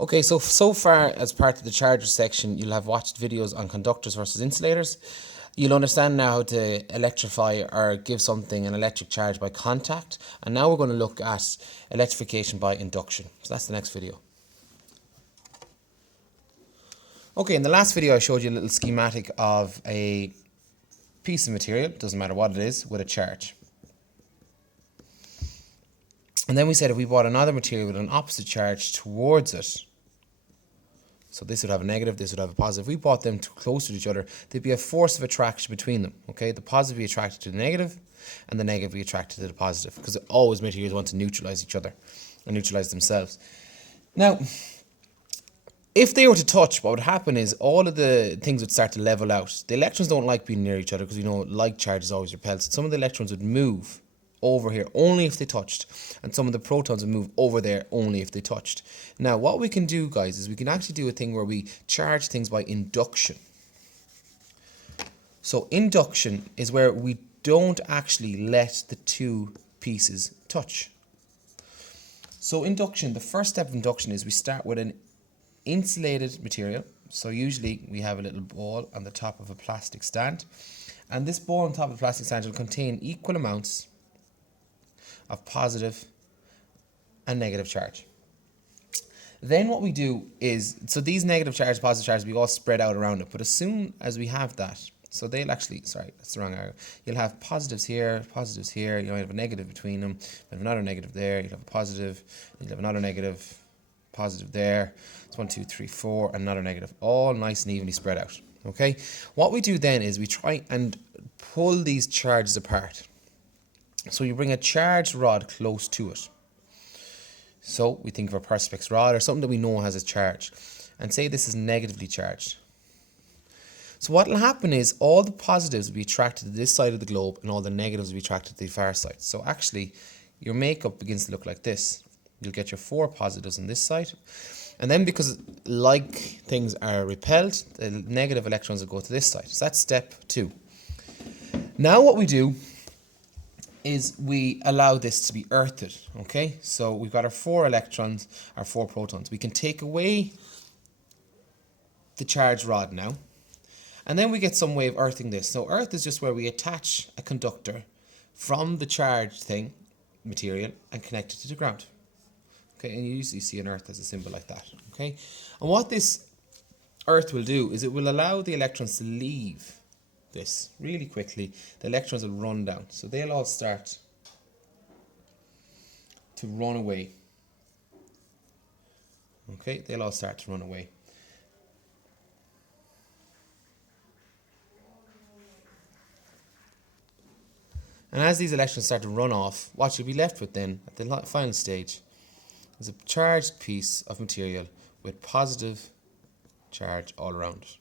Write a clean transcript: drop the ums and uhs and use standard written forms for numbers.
Okay, so far as part of the charger section, you'll have watched videos on conductors versus insulators. You'll understand now how to electrify or give something an electric charge by contact. And now we're going to look at electrification by induction. So that's the next video. Okay, in the last video I showed you a little schematic of a piece of material, doesn't matter what it is, with a charge. And then we said if we brought another material with an opposite charge towards it, so this would have a negative, this would have a positive. If we brought them too close to each other, there'd be a force of attraction between them. Okay, the positive be attracted to the negative, and the negative be attracted to the positive, because always materials want to neutralize each other and neutralize themselves. Now, if they were to touch, what would happen is all of the things would start to level out. The electrons don't like being near each other because, like charges always repel. So some of the electrons would move over here only if they touched, and some of the protons would move over there only if they touched. Now, what we can do, guys, is we can actually do a thing where we charge things by induction. So induction is where we don't actually let the two pieces touch. So induction, the first step of induction is we start with an insulated material. So usually we have a little ball on the top of a plastic stand, and this ball on top of the plastic stand will contain equal amounts of positive and negative charge. Then what we do is, so these negative charge, positive charge, we all spread out around it, but as soon as we have that, so they'll actually, sorry, that's the wrong arrow. You'll have positives here, you might have a negative between them, you have another negative there, you'll have a positive, you'll have another negative, positive there. It's 1, 2, 3, 4, another negative, all nice and evenly spread out. Okay, what we do then is we try and pull these charges apart. So you bring a charged rod close to it. So we think of a perspex rod or something that we know has a charge, and say this is negatively charged. So what will happen is all the positives will be attracted to this side of the globe and all the negatives will be attracted to the far side. So actually your makeup begins to look like this. You'll get your 4 positives on this side, and then because like things are repelled, the negative electrons will go to this side. So that's step 2. Now what we do is we allow this to be earthed. Okay, so we've got our 4 electrons, our 4 protons. We can take away the charged rod now, and then we get some way of earthing this. So earth is just where we attach a conductor from the charged thing, material, and connect it to the ground. Okay, and you usually see an earth as a symbol like that. Okay, and what this earth will do is it will allow the electrons to leave this really quickly. The electrons will run down, so they'll all start to run away. Okay, they'll all start to run away. And as these electrons start to run off, what you'll be left with then at the final stage is a charged piece of material with positive charge all around it.